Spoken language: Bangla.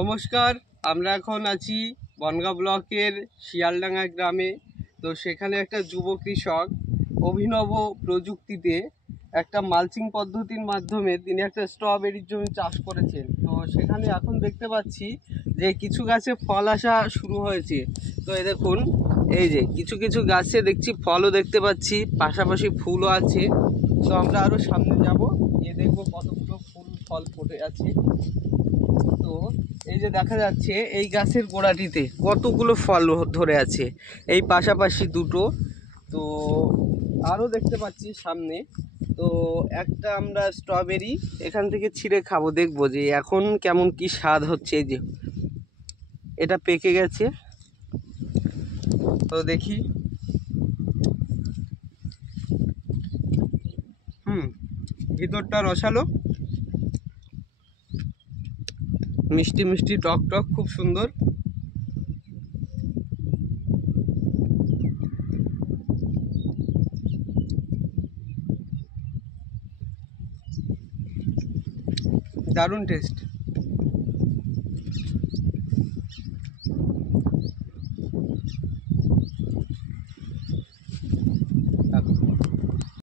নমস্কার, আমরা এখন আছি বনগাঁ ব্লকের শিয়ালডাঙ্গা গ্রামে। তো সেখানে একটা যুব কৃষক অভিনব প্রযুক্তিতে একটা মালচিং পদ্ধতির মাধ্যমে তিনি একটা স্ট্রবেরির জমি চাষ করেছেন। তো সেখানে এখন দেখতে পাচ্ছি যে কিছু গাছে ফল আসা শুরু হয়েছে। তো এই দেখুন, এই যে কিছু কিছু গাছে দেখছি ফলও দেখতে পাচ্ছি, পাশাপাশি ফুলও আছে। তো আমরা আরও সামনে যাব, গিয়ে দেখবো কতগুলো ফুল ফল ফুটে আছে। তো এই যে দেখা যাচ্ছে এই গাছের গোড়াটিতে কতগুলো ফল ধরে আছে, এই পাশাপাশি দুটো। তো আরও দেখতে পাচ্ছি সামনে। তো একটা আমরা স্ট্রবেরি এখান থেকে ছিঁড়ে খাবো, দেখবো যে এখন কেমন কি স্বাদ হচ্ছে। এই যে এটা পেকে গেছে, তো দেখি। ভিতরটা রসালো, মিষ্টি মিষ্টি টক টক, খুব সুন্দর। দারুণ টেস্ট।